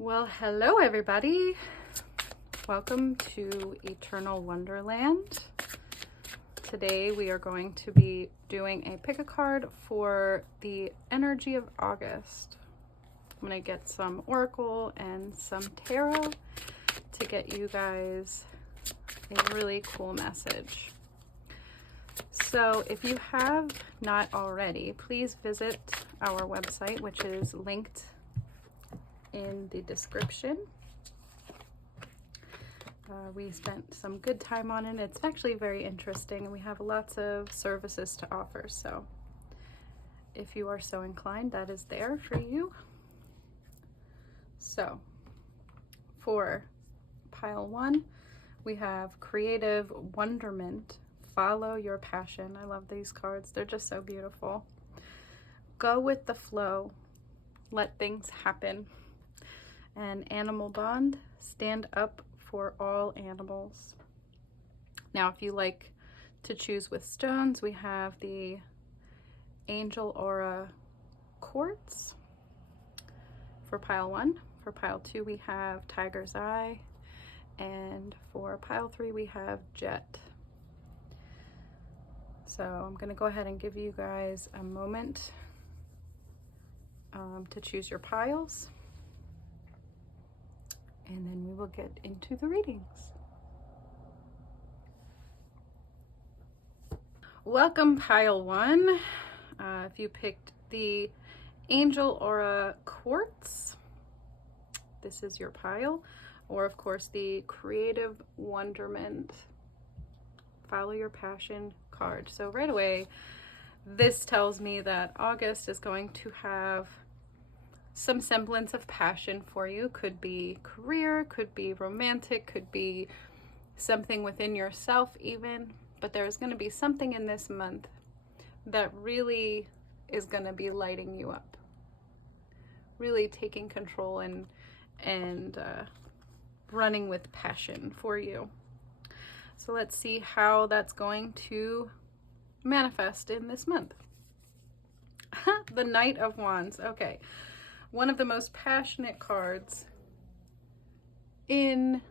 Well, hello everybody. Welcome to Eternal Wonderland. Today we are going to be doing a pick a card for the energy of August. I'm going to get some oracle and some tarot to get you guys a really cool message. So if you have not already, please visit our website, which is linked in the description. We spent some good time on it. It's actually very interesting, and we have lots of services to offer. So if you are so inclined, that is there for you. So for pile one, we have Creative Wonderment. Follow your passion. I love these cards. They're just so beautiful. Go with the flow. Let things happen. And Animal Bond, stand up for all animals. Now, if you like to choose with stones, we have the Angel Aura Quartz for pile one. For pile two, we have Tiger's Eye. And for pile three, we have Jet. So I'm going to go ahead and give you guys a moment to choose your piles. And then we will get into the readings. Welcome, pile one. If you picked the Angel Aura Quartz, this is your pile. Or, of course, the Creative Wonderment, Follow Your Passion card. So right away, this tells me that August is going to have some semblance of passion for you. Could be career, could be romantic, could be something within yourself even, but there's going to be something in this month that really is going to be lighting you up, really taking control and running with passion for you. So let's see how that's going to manifest in this month. The Knight of Wands. Okay. One of the most passionate cards in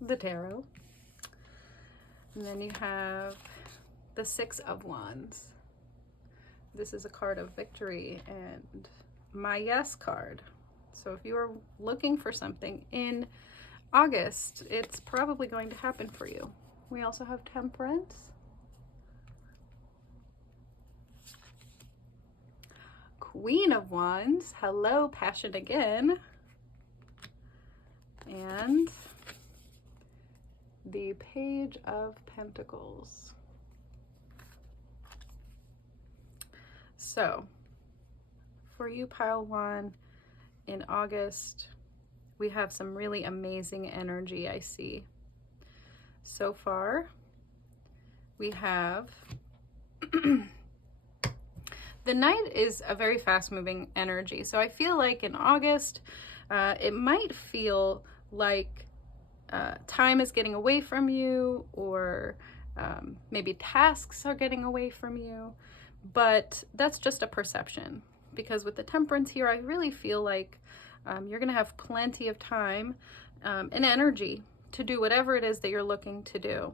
the tarot. And then you have the Six of Wands. This is a card of victory and my yes card. So if you are looking for something in August, it's probably going to happen for you. We also have Temperance. Queen of Wands, hello, passion again. And the Page of Pentacles. So, for you, pile one, in August, we have some really amazing energy I see. So far, we have the Knight is a very fast-moving energy. So I feel like in August, it might feel like time is getting away from you, or maybe tasks are getting away from you. But that's just a perception. Because with the Temperance here, I really feel like you're going to have plenty of time and energy to do whatever it is that you're looking to do.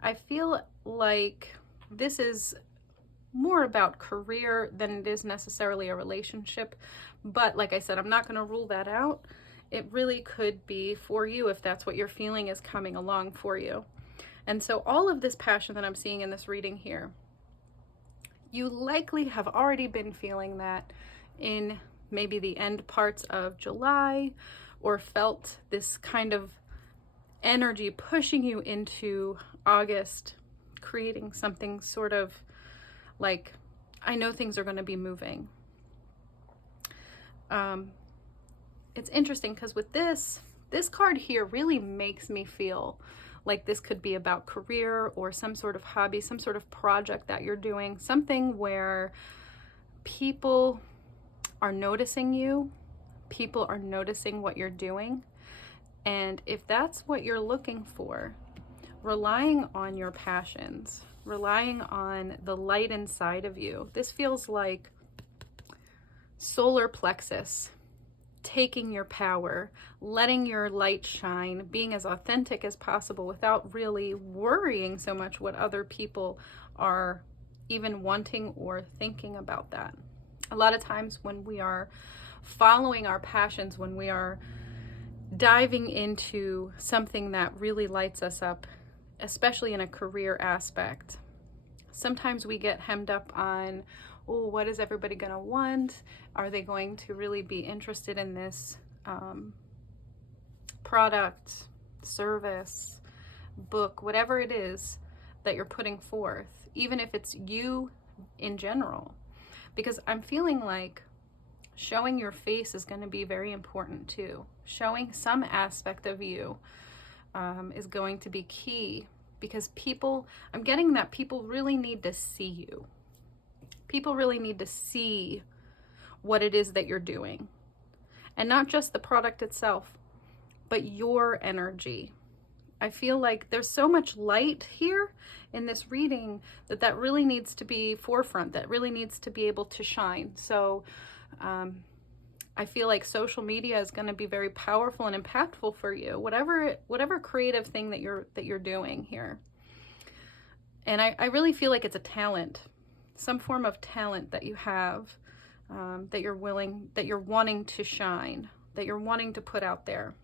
I feel like this is more about career than it is necessarily a relationship. But like I said, I'm not going to rule that out. It really could be for you if that's what you're feeling is coming along for you. And so all of this passion that I'm seeing in this reading here, you likely have already been feeling that in maybe the end parts of July, or felt this kind of energy pushing you into August, creating something sort of like, I know things are going to be moving. It's interesting because with this card here really makes me feel like this could be about career or some sort of hobby, some sort of project that you're doing, something where people are noticing you, people are noticing what you're doing. And if that's what you're looking for, relying on your passions, relying on the light inside of you, this feels like solar plexus taking your power, letting your light shine, being as authentic as possible without really worrying so much what other people are even wanting or thinking about that. A lot of times when we are following our passions, when we are diving into something that really lights us up, especially in a career aspect, sometimes we get hemmed up on, oh, what is everybody going to want? Are they going to really be interested in this product, service, book, whatever it is that you're putting forth, even if it's you in general? Because I'm feeling like showing your face is going to be very important too. Showing some aspect of you is going to be key, because I'm getting that people really need to see you. People really need to see what it is that you're doing. And not just the product itself, but your energy. I feel like there's so much light here in this reading that really needs to be forefront, that really needs to be able to shine. So I feel like social media is going to be very powerful and impactful for you, whatever creative thing that you're doing here. And I really feel like it's a talent, some form of talent that you have, that you're wanting to shine, that you're wanting to put out there.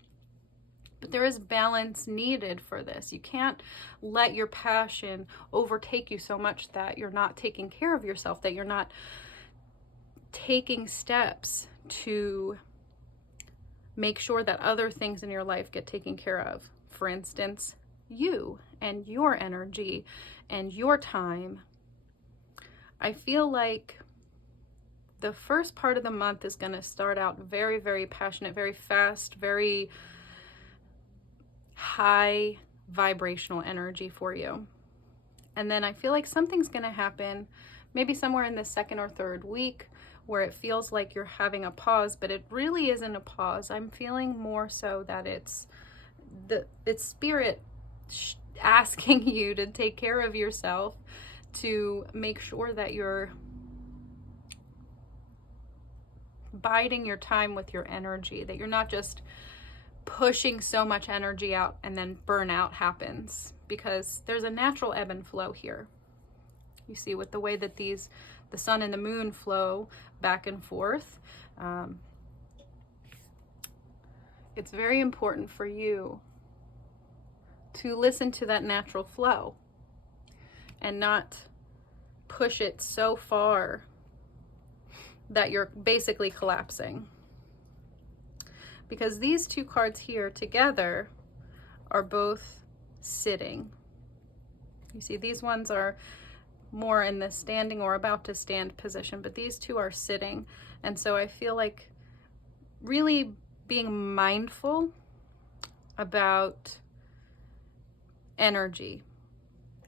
But there is balance needed for this. You can't let your passion overtake you so much that you're not taking care of yourself, that you're not taking steps to make sure that other things in your life get taken care of. For instance, you and your energy and your time. I feel like the first part of the month is going to start out very, very passionate, very fast, very high vibrational energy for you. And then I feel like something's going to happen maybe somewhere in the second or third week where it feels like you're having a pause, but it really isn't a pause. I'm feeling more so that it's spirit asking you to take care of yourself, to make sure that you're biding your time with your energy, that you're not just pushing so much energy out and then burnout happens, because there's a natural ebb and flow here. You see, with the way that the sun and the moon flow back and forth, it's very important for you to listen to that natural flow and not push it so far that you're basically collapsing. Because these two cards here together are both sitting. You see, these ones are more in the standing or about to stand position, but these two are sitting. And so I feel like really being mindful about energy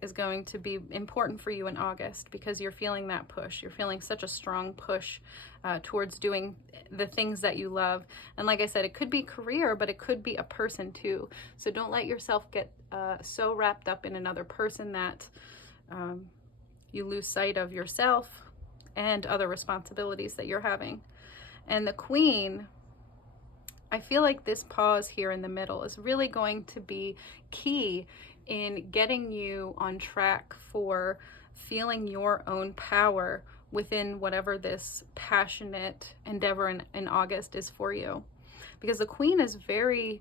is going to be important for you in August, because you're feeling that push. You're feeling such a strong push towards doing the things that you love. And like I said, it could be career, but it could be a person too. So don't let yourself get so wrapped up in another person that you lose sight of yourself and other responsibilities that you're having. And the Queen, I feel like this pause here in the middle is really going to be key in getting you on track for feeling your own power within whatever this passionate endeavor in August is for you. Because the Queen is very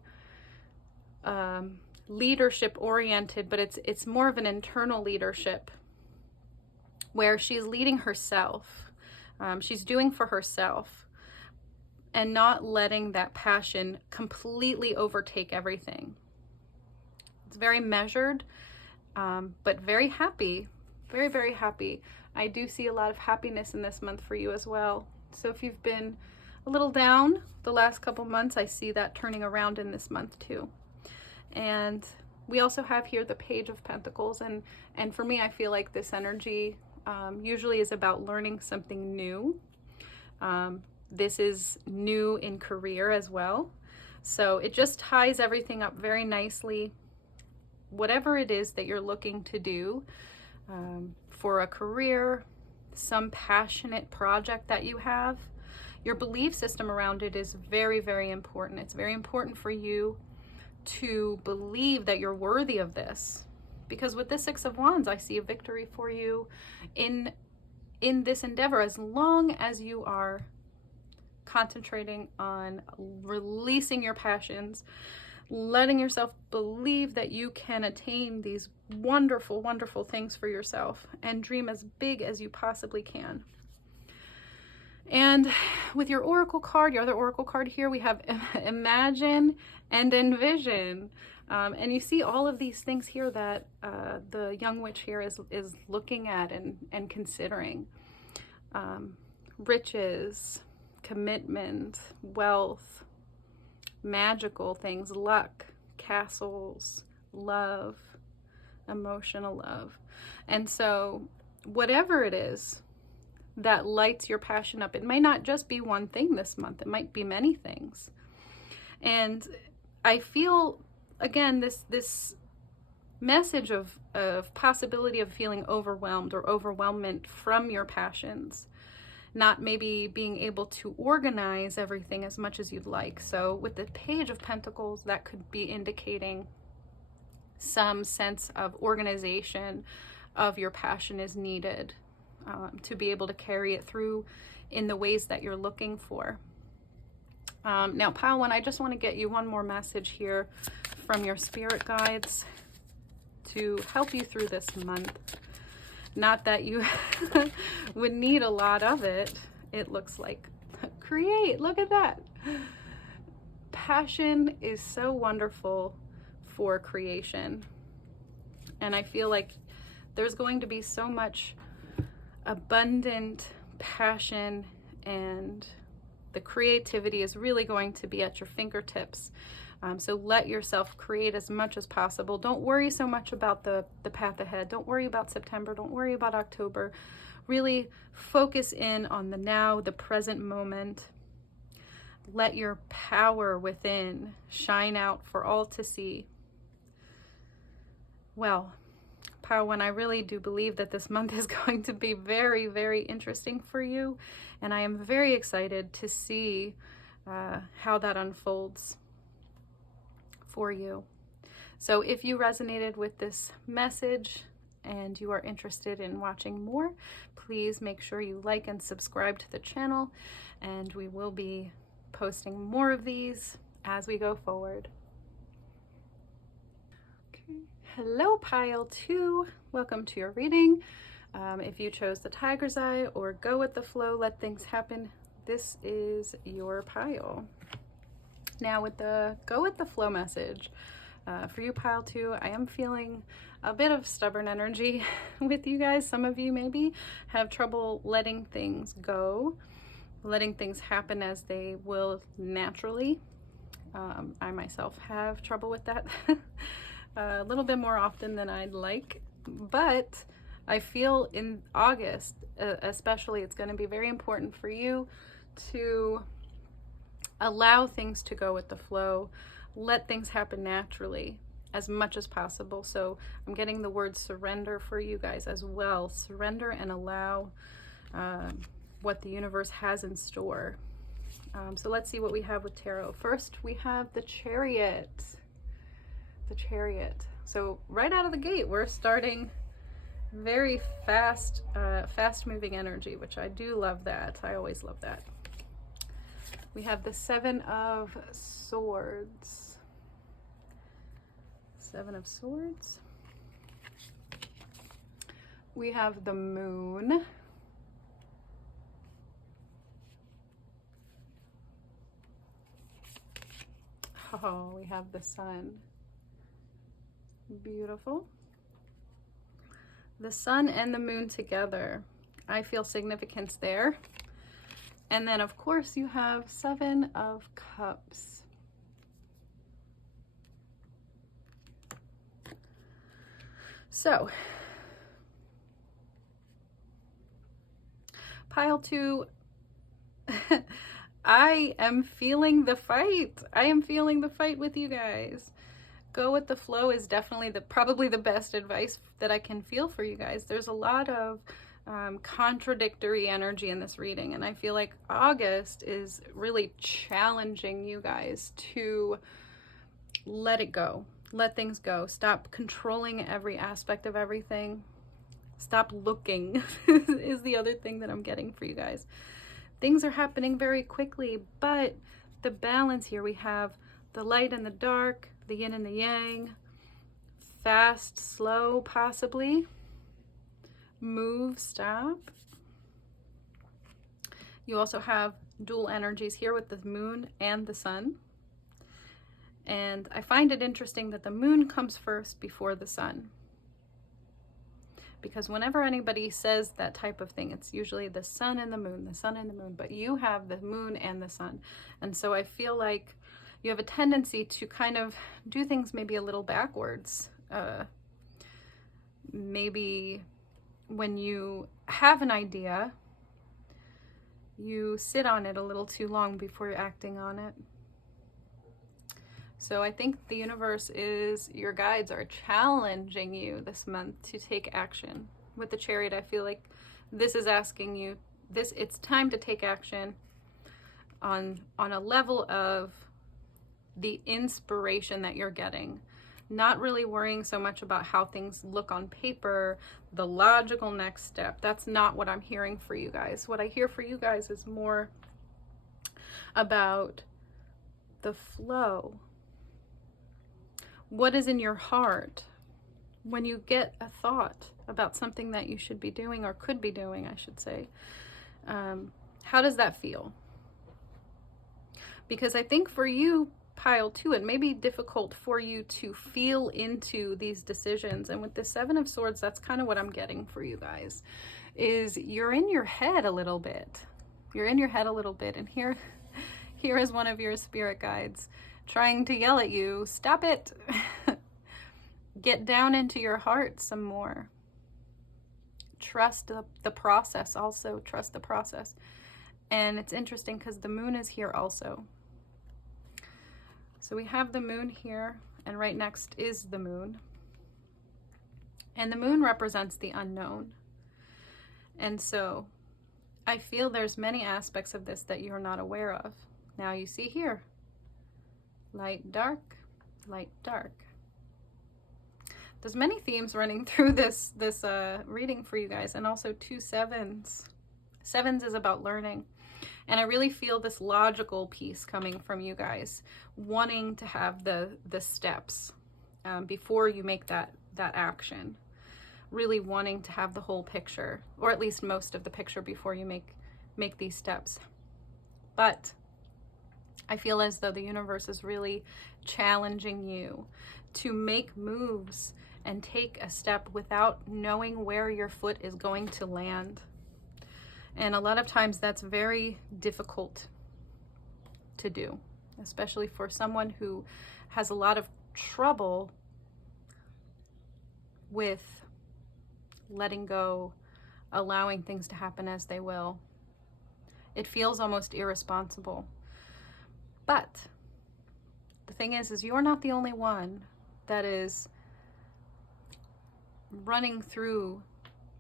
leadership oriented, but it's more of an internal leadership where she's leading herself. She's doing for herself and not letting that passion completely overtake everything. It's very measured, but very happy, very, very happy. I do see a lot of happiness in this month for you as well. So if you've been a little down the last couple months, I see that turning around in this month too. And we also have here the Page of Pentacles. And for me, I feel like this energy usually is about learning something new. This is new in career as well. So it just ties everything up very nicely. Whatever it is that you're looking to do for a career, some passionate project that you have, Your belief system around it is very, very important. It's very important for you to believe that you're worthy of this. Because with the Six of Wands, I see a victory for you in this endeavor, as long as you are concentrating on releasing your passions, letting yourself believe that you can attain these wonderful, wonderful things for yourself, and dream as big as you possibly can. And with your oracle card, your other oracle card here, we have imagine and envision. And you see all of these things here that the young witch here is looking at and considering. Riches, commitment, wealth, magical things, luck, castles, love, emotional love. And so whatever it is that lights your passion up, it may not just be one thing this month, it might be many things. And I feel, again, this message of possibility of feeling overwhelmed or overwhelmment from your passions, not maybe being able to organize everything as much as you'd like. So with the Page of Pentacles, that could be indicating some sense of organization of your passion is needed to be able to carry it through in the ways that you're looking for. Now, Pile 1, I just want to get you one more message here from your spirit guides to help you through this month. Not that you would need a lot of it, it looks like. Create, look at that. Passion is so wonderful for creation. And I feel like there's going to be so much abundant passion, and the creativity is really going to be at your fingertips. So let yourself create as much as possible. Don't worry so much about the path ahead. Don't worry about September. Don't worry about October. Really focus in on the now, the present moment. Let your power within shine out for all to see. Well, Pile 1, I really do believe that this month is going to be very, very interesting for you. And I am very excited to see how that unfolds for you. So if you resonated with this message and you are interested in watching more, please make sure you like and subscribe to the channel, and we will be posting more of these as we go forward. Okay. Hello, Pile 2. Welcome to your reading. If you chose the Tiger's Eye or Go with the Flow, Let Things Happen, this is your pile. Now with the Go with the Flow message, for you, Pile 2, I am feeling a bit of stubborn energy with you guys. Some of you maybe have trouble letting things go, letting things happen as they will naturally. I myself have trouble with that a little bit more often than I'd like, but I feel in August especially, it's going to be very important for you to allow things to go with the flow, let things happen naturally as much as possible. So I'm getting the word surrender for you guys as well. Surrender and allow what the universe has in store. So let's see what we have with tarot. First, we have the Chariot. The Chariot. So right out of the gate, we're starting very fast, fast-moving energy, which I do love that. I always love that. We have the Seven of Swords. Seven of Swords. We have the Moon. Oh, we have the Sun. Beautiful. The Sun and the Moon together. I feel significance there. And then, of course, you have Seven of Cups. So, Pile 2, I am feeling the fight. I am feeling the fight with you guys. Go with the flow is definitely probably the best advice that I can feel for you guys. There's a lot of contradictory energy in this reading. And I feel like August is really challenging you guys to let it go. Let things go. Stop controlling every aspect of everything. Stop looking is the other thing that I'm getting for you guys. Things are happening very quickly, but the balance here, we have the light and the dark, the yin and the yang, fast, slow, possibly, move, stop. You also have dual energies here with the moon and the sun. And I find it interesting that the moon comes first before the sun. Because whenever anybody says that type of thing, it's usually the sun and the moon, the sun and the moon, but you have the moon and the sun. And so I feel like you have a tendency to kind of do things maybe a little backwards. Maybe when you have an idea, you sit on it a little too long before you're acting on it. So I think the universe your guides are challenging you this month to take action. With the Chariot, I feel like this is asking you, it's time to take action on a level of the inspiration that you're getting. Not really worrying so much about how things look on paper, the logical next step. That's not what I'm hearing for you guys. What I hear for you guys is more about the flow. What is in your heart when you get a thought about something that you should be doing, or could be doing, I should say? How does that feel? Because I think for you, pile 2, it may be difficult for you to feel into these decisions. And with the 7 of Swords, that's kind of what I'm getting for you guys, is you're in your head a little bit. You're in your head a little bit. And here is one of your spirit guides trying to yell at you, stop it. Get down into your heart some more. Trust the process also. Trust the process. And it's interesting because the moon is here also. So we have the moon here, and right next is the moon. And the moon represents the unknown. And so I feel there's many aspects of this that you're not aware of. Now you see here, light, dark, light, dark. There's many themes running through this reading for you guys, and also 2 sevens. Sevens is about learning. And I really feel this logical piece coming from you guys, wanting to have the steps before you make that action. Really wanting to have the whole picture, or at least most of the picture, before you make these steps. But I feel as though the universe is really challenging you to make moves and take a step without knowing where your foot is going to land. And a lot of times that's very difficult to do, especially for someone who has a lot of trouble with letting go, allowing things to happen as they will. It feels almost irresponsible. But the thing is you're not the only one that is running through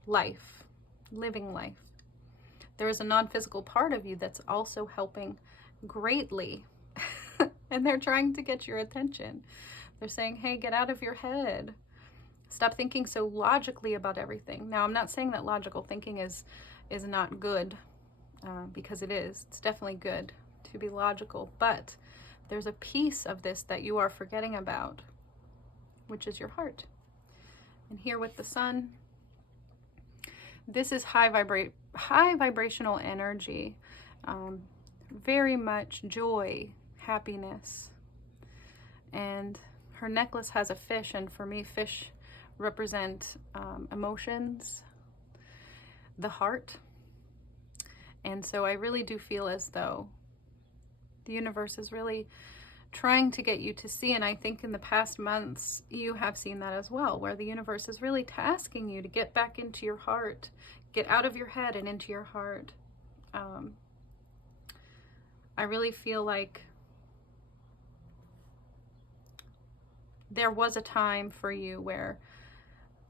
life, living life. There is a non-physical part of you that's also helping greatly. And they're trying to get your attention. They're saying, hey, get out of your head. Stop thinking so logically about everything. Now, I'm not saying that logical thinking is not good, because it is. It's definitely good to be logical. But there's a piece of this that you are forgetting about, which is your heart. And here with the sun, this is high vibrational energy, very much joy, happiness. And her necklace has a fish, and for me, fish represent emotions, the heart. And so I really do feel as though the universe is really trying to get you to see, and I think in the past months you have seen that as well, where the universe is really tasking you to get back into your heart, get out of your head and into your heart. I really feel like there was a time for you where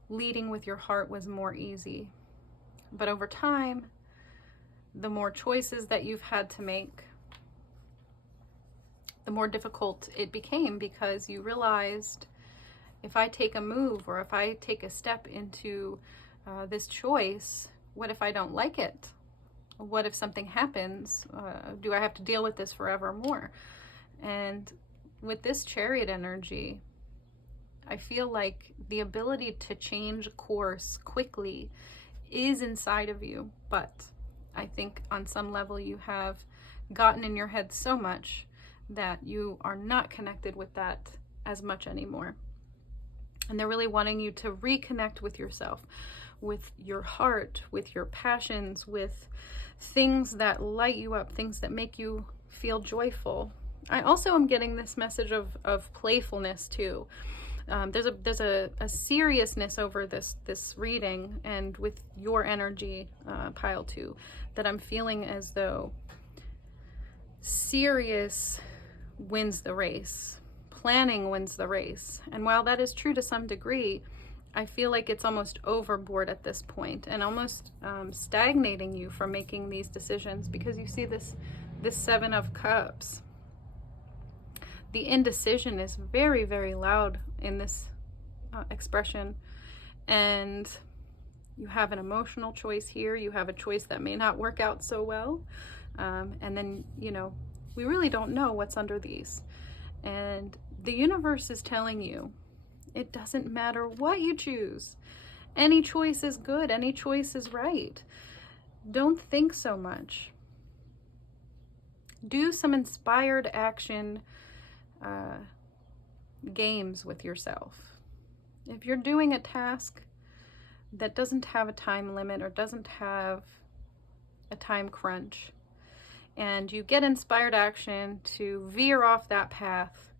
leading with your heart was more easy. But over time, the more choices that you've had to make, the more difficult it became, because you realized, if I take a move or if I take a step into this choice, what if I don't like it? What if something happens? Do I have to deal with this forevermore? And with this Chariot energy, I feel like the ability to change course quickly is inside of you, but I think on some level you have gotten in your head so much that you are not connected with that as much anymore. And they're really wanting you to reconnect with yourself, with your heart, with your passions, with things that light you up, things that make you feel joyful. I also am getting this message of playfulness too. There's a seriousness over this reading, and with your energy, pile 2, that I'm feeling as though serious wins the race. Planning wins the race. And while that is true to some degree, I feel like it's almost overboard at this point, and almost stagnating you from making these decisions, because you see this 7 of Cups. The indecision is very, very loud in this expression, and you have an emotional choice here. You have a choice that may not work out so well, and then, we really don't know what's under these. And the universe is telling you, it doesn't matter what you choose. Any choice is good. Any choice is right. Don't think so much. Do some inspired action games with yourself. If you're doing a task that doesn't have a time limit or doesn't have a time crunch, and you get inspired action to veer off that path,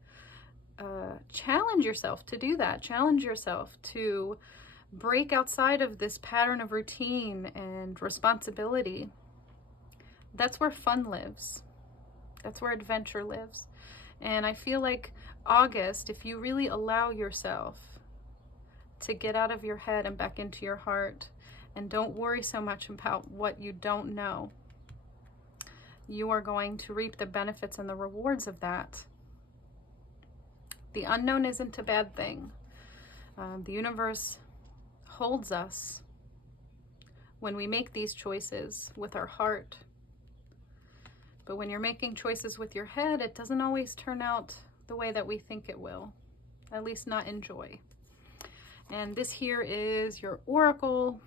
challenge yourself to do that. Challenge yourself to break outside of this pattern of routine and responsibility. That's where fun lives. That's where adventure lives. And I feel like August, if you really allow yourself to get out of your head and back into your heart, and don't worry so much about what you don't know, you are going to reap the benefits and the rewards of that. The unknown isn't a bad thing. The universe holds us when we make these choices with our heart. But when you're making choices with your head, it doesn't always turn out the way that we think it will, at least not in joy. And this here is your oracle.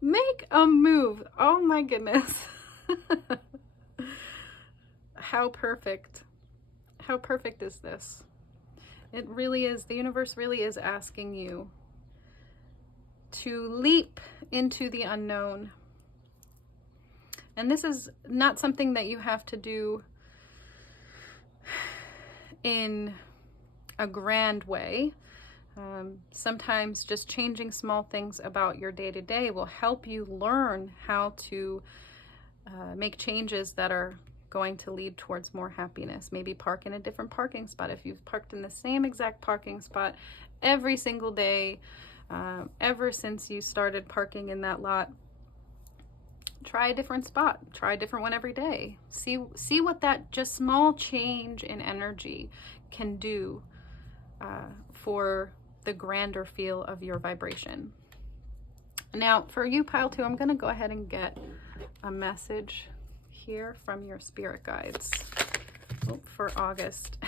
Make a move. Oh my goodness. How perfect. How perfect is this? It really is. The universe really is asking you to leap into the unknown. And this is not something that you have to do in a grand way. Sometimes just changing small things about your day-to-day will help you learn how to make changes that are going to lead towards more happiness. Maybe park in a different parking spot. If you've parked in the same exact parking spot every single day, ever since you started parking in that lot, try a different spot. Try a different one every day. See what that just small change in energy can do for the grander feel of your vibration. Now, for you, pile 2, I'm going to go ahead and get a message here from your spirit guides for August.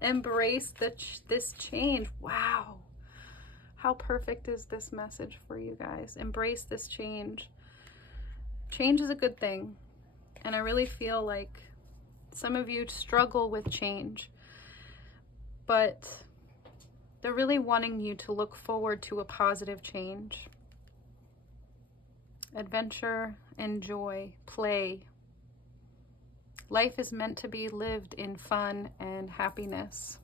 Embrace this change. Wow. How perfect is this message for you guys? Embrace this change. Change is a good thing. And I really feel like some of you struggle with change, but they're really wanting you to look forward to a positive change. Adventure, enjoy, play. Life is meant to be lived in fun and happiness.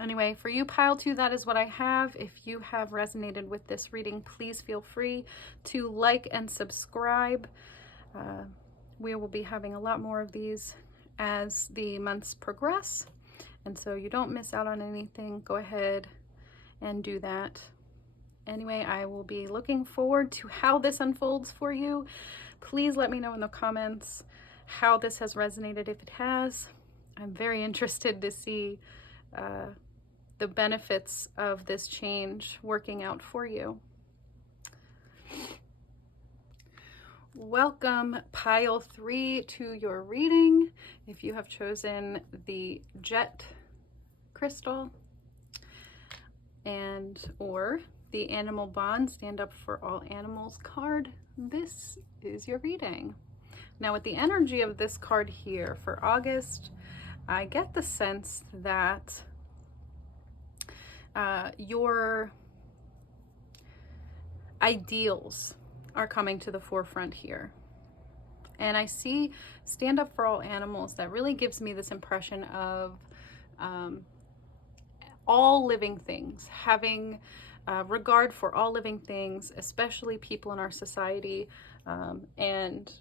Anyway, for you, pile 2, that is what I have. If you have resonated with this reading, please feel free to like and subscribe. We will be having a lot more of these as the months progress. And so you don't miss out on anything. Go ahead and do that. Anyway, I will be looking forward to how this unfolds for you. Please let me know in the comments how this has resonated, if it has. I'm very interested to see the benefits of this change working out for you. Welcome, pile 3, to your reading. If you have chosen the Jet crystal or the Animal Bond Stand Up for All Animals card, this is your reading. Now, with the energy of this card here for August, I get the sense that your ideals are coming to the forefront here. And I see Stand Up for All Animals. That really gives me this impression of all living things, having regard for all living things, especially people in our society, and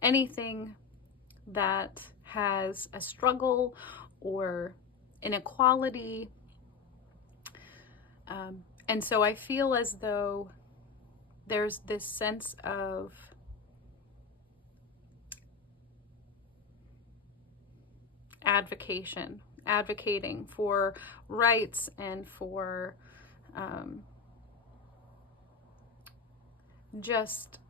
anything that has a struggle or inequality. And so I feel as though there's this sense of advocating for rights and for just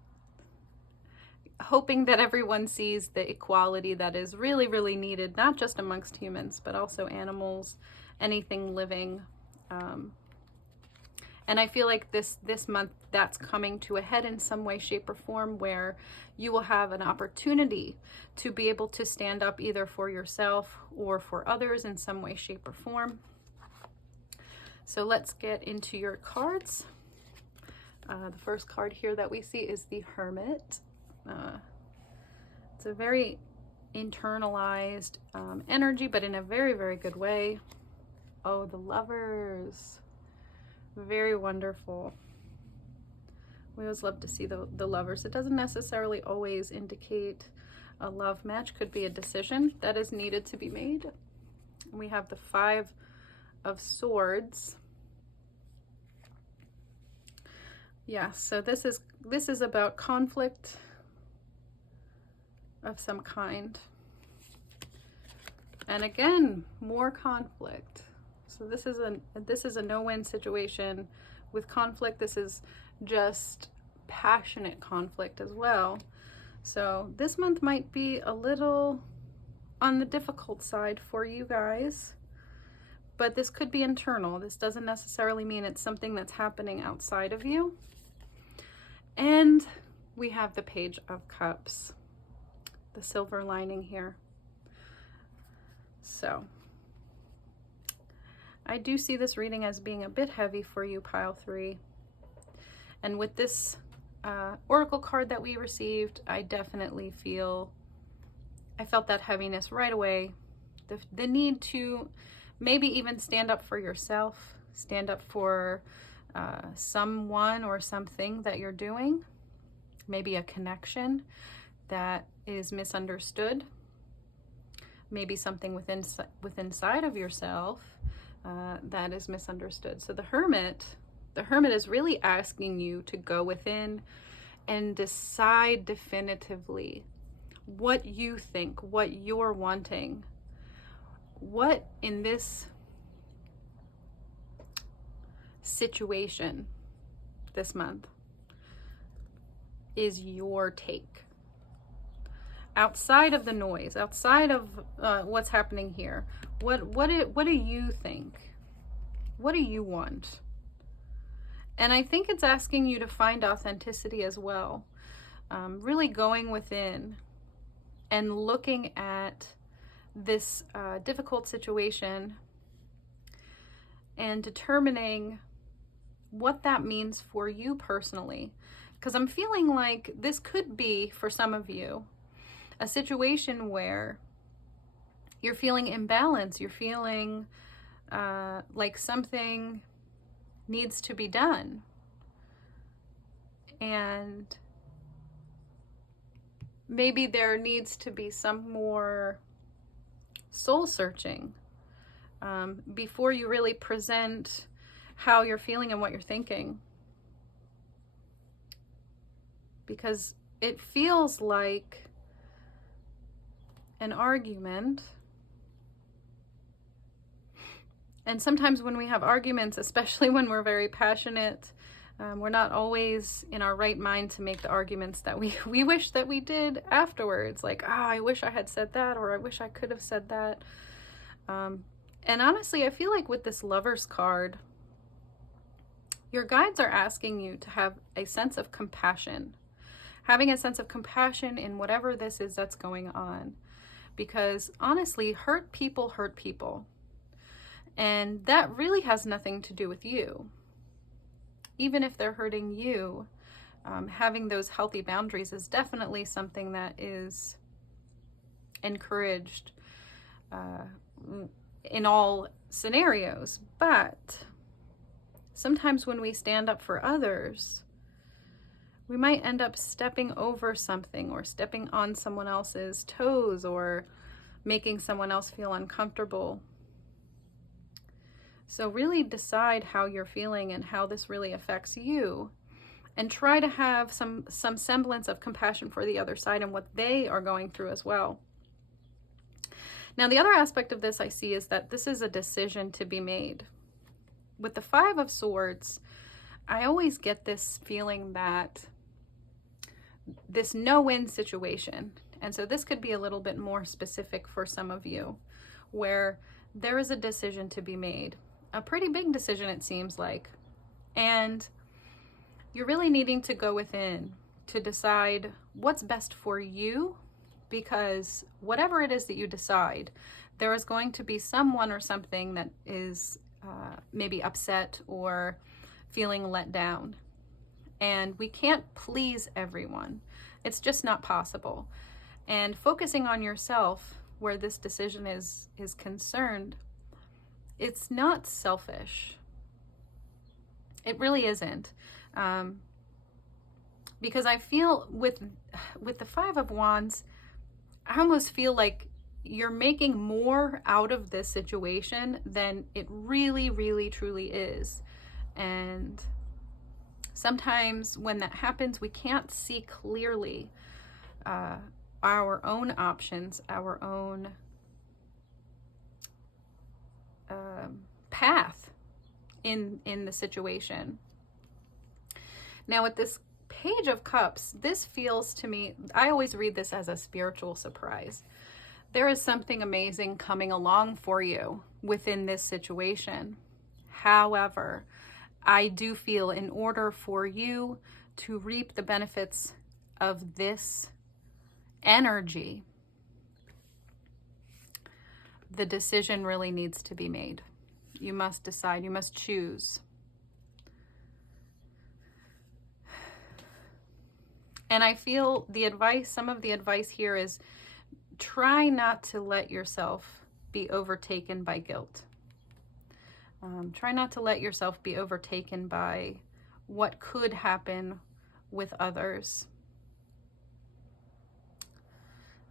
hoping that everyone sees the equality that is really, really needed, not just amongst humans, but also animals, anything living. And I feel like this month, that's coming to a head in some way, shape, or form, where you will have an opportunity to be able to stand up either for yourself or for others in some way, shape, or form. So let's get into your cards. The first card here that we see is the Hermit. It's a very internalized energy, but in a very, very good way. Oh, the Lovers. Very wonderful. We always love to see the Lovers. It doesn't necessarily always indicate a love match. Could be a decision that is needed to be made. And we have the 5 of Swords. Yeah, so this is about conflict of some kind. And again, more conflict. So this is a no-win situation with conflict. This is just passionate conflict as well. So this month might be a little on the difficult side for you guys, but this could be internal. This doesn't necessarily mean it's something that's happening outside of you. And we have the Page of Cups, the silver lining here. So I do see this reading as being a bit heavy for you, pile 3. And with this oracle card that we received, I definitely felt that heaviness right away. The need to maybe even stand up for yourself, stand up for someone or something that you're doing, maybe a connection that is misunderstood, maybe something within of yourself that is misunderstood. So the Hermit is really asking you to go within and decide definitively what you think, what you're wanting, what in this situation this month is your take. Outside of the noise, outside of what's happening here, what do you think? What do you want? And I think it's asking you to find authenticity as well. Really going within and looking at this difficult situation and determining what that means for you personally. Because I'm feeling like this could be, for some of you, a situation where you're feeling imbalanced, you're feeling like something needs to be done. And maybe there needs to be some more soul searching before you really present how you're feeling and what you're thinking. Because it feels like an argument. And sometimes when we have arguments, especially when we're very passionate, we're not always in our right mind to make the arguments that we wish that we did afterwards. Like, oh, I wish I had said that, or I wish I could have said that. And honestly, I feel like with this Lover's card, your guides are asking you to have a sense of compassion. Having a sense of compassion in whatever this is that's going on. Because honestly, hurt people hurt people. And that really has nothing to do with you. Even if they're hurting you, having those healthy boundaries is definitely something that is encouraged in all scenarios. But sometimes when we stand up for others, we might end up stepping over something or stepping on someone else's toes or making someone else feel uncomfortable. So really decide how you're feeling and how this really affects you, and try to have some semblance of compassion for the other side and what they are going through as well. Now, the other aspect of this I see is that this is a decision to be made. With the Five of Swords, I always get this feeling that this no-win situation, and so this could be a little bit more specific for some of you, where there is a decision to be made. A pretty big decision, it seems like. And you're really needing to go within to decide what's best for you, because whatever it is that you decide, there is going to be someone or something that is maybe upset or feeling let down. And we can't please everyone. It's just not possible. And focusing on yourself where this decision is concerned, it's not selfish. It really isn't. Because I feel with the Five of Wands, I almost feel like you're making more out of this situation than it really, really, truly is. And sometimes when that happens, we can't see clearly our own options, our own path in the situation. Now with this Page of Cups, this feels to me, I always read this as a spiritual surprise. There is something amazing coming along for you within this situation. However, I do feel in order for you to reap the benefits of this energy, the decision really needs to be made. You must decide, you must choose. And I feel the advice, some of the advice here is try not to let yourself be overtaken by guilt. Try not to let yourself be overtaken by what could happen with others.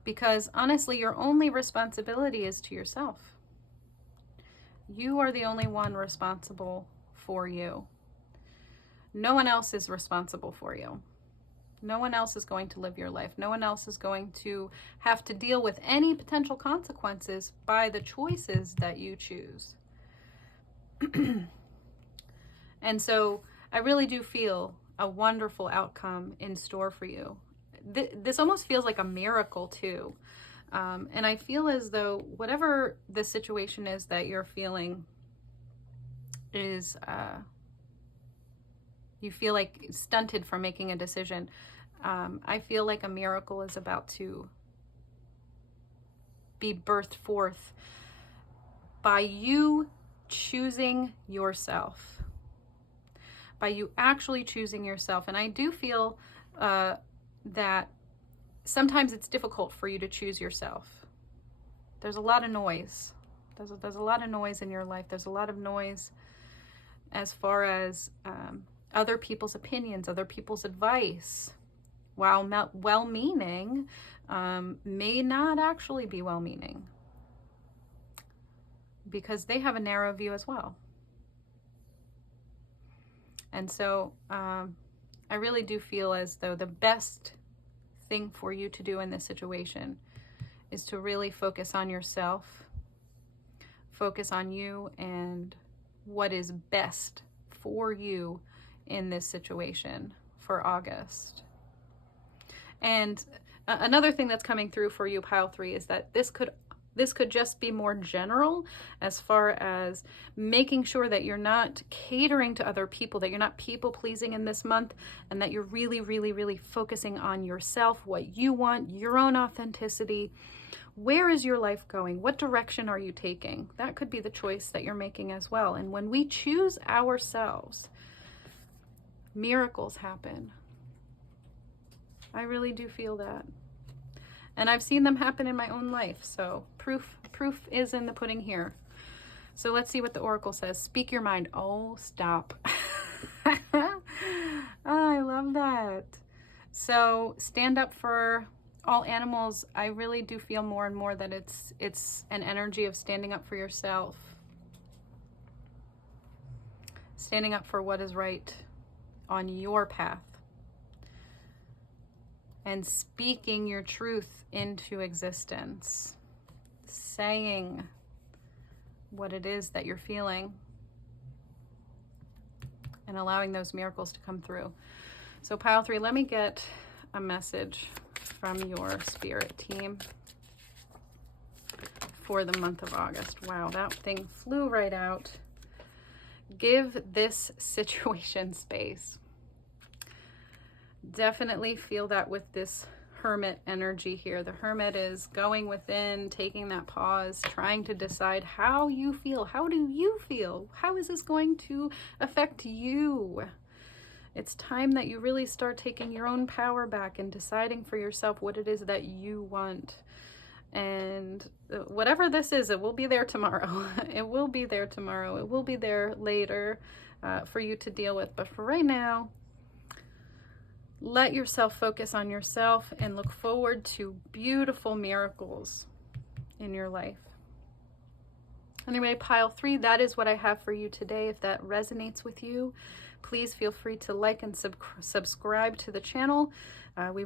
Because honestly, your only responsibility is to yourself. You are the only one responsible for you. No one else is responsible for you. No one else is going to live your life. No one else is going to have to deal with any potential consequences by the choices that you choose. And so I really do feel a wonderful outcome in store for you. This almost feels like a miracle too. And I feel as though whatever the situation is that you're feeling is, you feel like stunted from making a decision. I feel like a miracle is about to be birthed forth by you choosing yourself, by you actually choosing yourself. And I do feel that sometimes it's difficult for you to choose yourself. There's a lot of noise. There's a lot of noise in your life. There's a lot of noise as far as other people's opinions, other people's advice, while well-meaning, may not actually be well-meaning, because they have a narrow view as well. And so I really do feel as though the best thing for you to do in this situation is to really focus on yourself, focus on you and what is best for you in this situation for August. And another thing that's coming through for you, pile 3, is that this could just be more general as far as making sure that you're not catering to other people, that you're not people pleasing in this month, and that you're really, really, really focusing on yourself, what you want, your own authenticity. Where is your life going? What direction are you taking? That could be the choice that you're making as well. And when we choose ourselves, miracles happen. I really do feel that. And I've seen them happen in my own life. So proof is in the pudding here. So let's see what the oracle says. Speak your mind. Oh, stop. Oh, I love that. So stand up for all animals. I really do feel more and more that it's an energy of standing up for yourself. Standing up for what is right on your path. And speaking your truth into existence. Saying what it is that you're feeling. And allowing those miracles to come through. So pile 3, let me get a message from your spirit team for the month of August. Wow, that thing flew right out. Give this situation space. Definitely feel that with this hermit energy here. The hermit is going within, taking that pause, trying to decide how you feel. How do you feel? How is this going to affect you? It's time that you really start taking your own power back and deciding for yourself what it is that you want. And whatever this is, it will be there tomorrow. It will be there tomorrow. It will be there later for you to deal with. But for right now, let yourself focus on yourself and look forward to beautiful miracles in your life. Anyway, pile 3, that is what I have for you today. If that resonates with you, please feel free to like and subscribe to the channel. We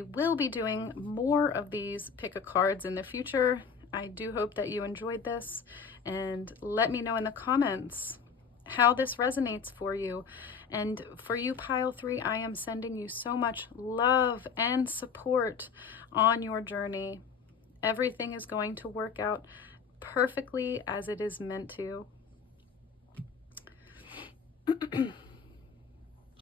will be doing more of these pick a cards in the future. I do hope that you enjoyed this, and let me know in the comments how this resonates for you. And for you, pile 3, I am sending you so much love and support on your journey. Everything is going to work out perfectly as it is meant to.